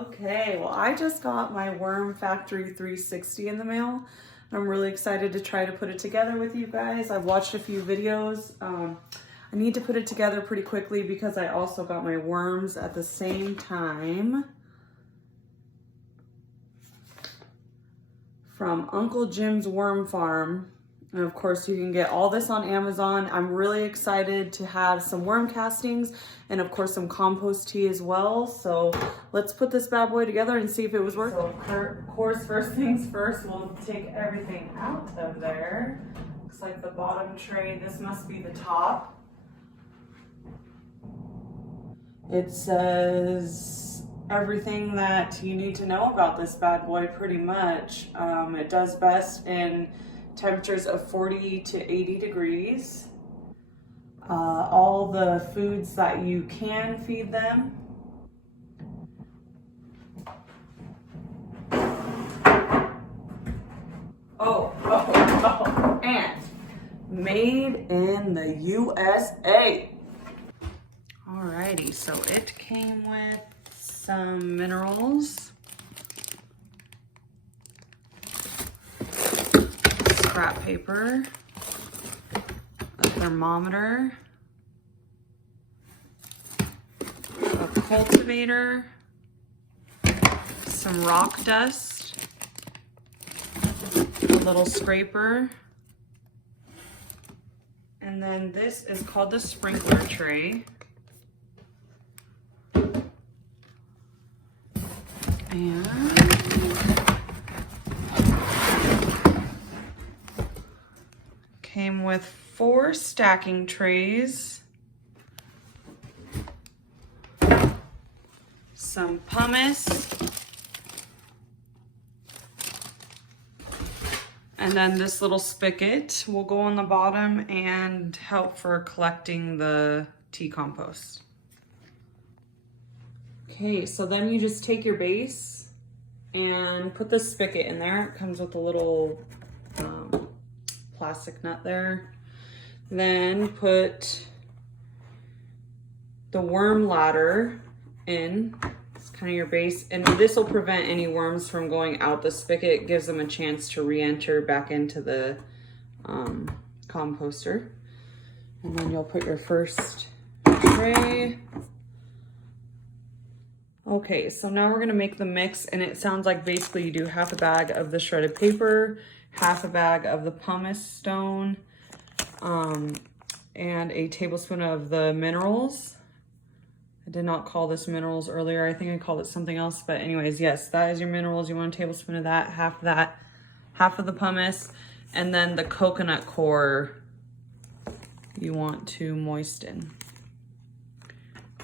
Okay, well, I just got my Worm Factory 360 in the mail. I'm really excited to try to put it together with you guys. I've watched a few videos. I need to put it together pretty quickly because I also got my worms at the same time from Uncle Jim's Worm Farm. And of course you can get all this on Amazon. I'm really excited to have some worm castings and of course some compost tea as well. So let's put this bad boy together and see if it was worth it. So of course, first things first, we'll take everything out of there. Looks like the bottom tray, this must be the top. It says everything that you need to know about this bad boy pretty much. It does best in temperatures of 40 to 80 degrees. All the foods that you can feed them. And made in the USA. Alrighty, so it came with some minerals, scrap paper, a thermometer, a cultivator, some rock dust, a little scraper, and then this is called the sprinkler tray. And came with 4 stacking trays, some pumice, and then this little spigot will go on the bottom and help for collecting the tea compost. Okay, so then you just take your base and put the spigot in there. It comes with a little plastic nut there. Then put the worm ladder in. It's kind of your base, and this will prevent any worms from going out the spigot. It gives them a chance to re-enter back into the composter. And then you'll put your first tray. Okay, so now we're gonna make the mix, and it sounds like basically you do half a bag of the shredded paper, half a bag of the pumice stone, and a tablespoon of the minerals. I did not call this minerals earlier. I think I called it something else, but anyways, yes, that is your minerals. You want a tablespoon of that, half of the pumice, and then the coconut core you want to moisten,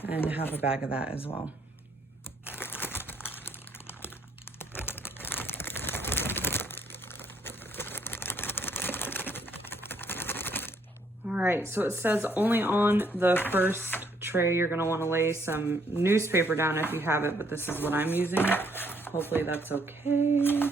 and half a bag of that as well. All right, so it says only on the first tray you're gonna wanna lay some newspaper down if you have it, but this is what I'm using. Hopefully that's okay.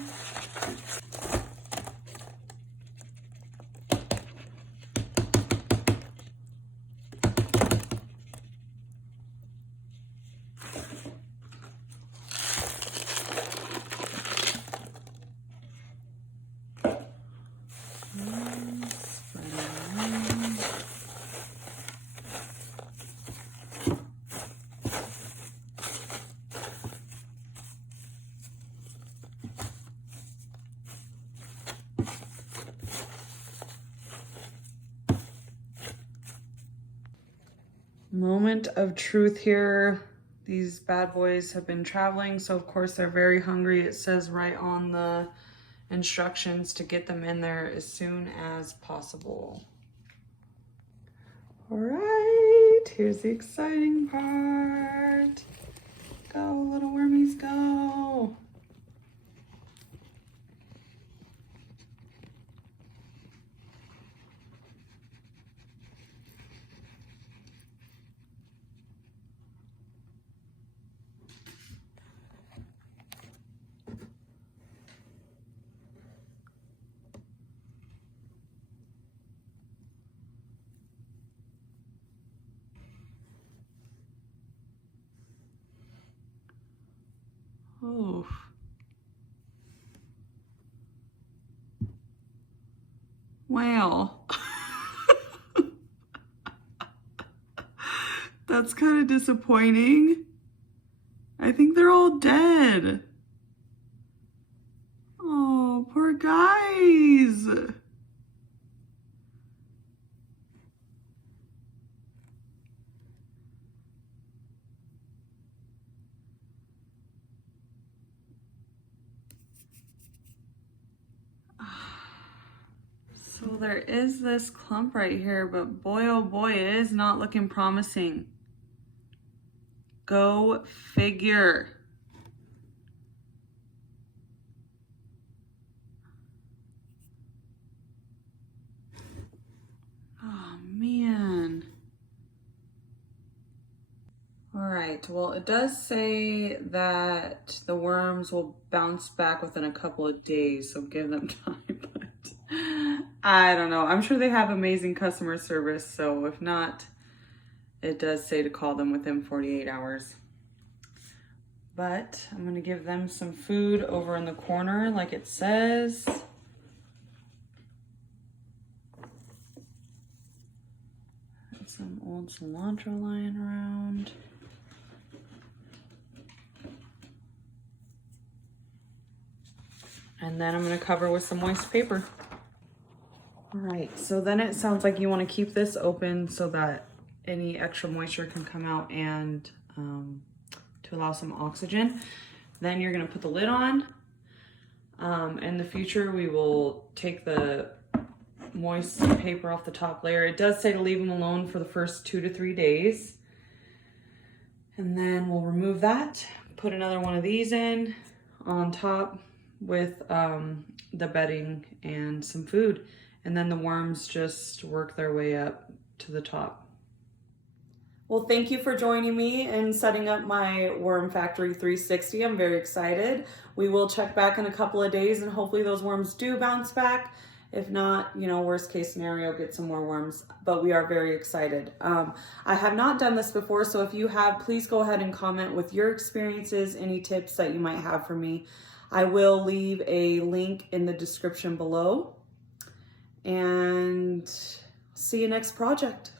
Moment of truth here. These bad boys have been traveling, so of course they're very hungry. It says right on the instructions to get them in there as soon as possible. All right, here's the exciting part. Go, little wormies, go. Oh. Wow. That's kind of disappointing. I think they're all dead. Oh, poor guys. So there is this clump right here, but boy, oh boy, it is not looking promising. Go figure. Oh man. All right, well, it does say that the worms will bounce back within a couple of days, so give them time, but I don't know. I'm sure they have amazing customer service, so if not, it does say to call them within 48 hours. But I'm gonna give them some food over in the corner like it says. Some old cilantro lying around. And then I'm gonna cover with some moist paper. All right, so then it sounds like you wanna keep this open so that any extra moisture can come out and to allow some oxygen. Then you're gonna put the lid on. In the future, we will take the moist paper off the top layer. It does say to leave them alone for the first 2 to 3 days. And then we'll remove that, put another one of these in on top with the bedding and some food. And then the worms just work their way up to the top. Well, thank you for joining me and setting up my Worm Factory 360. I'm very excited. We will check back in a couple of days and hopefully those worms do bounce back. If not, you know, worst case scenario, get some more worms, but we are very excited. I have not done this before, so if you have, please go ahead and comment with your experiences, any tips that you might have for me. I will leave a link in the description below, and see you next project.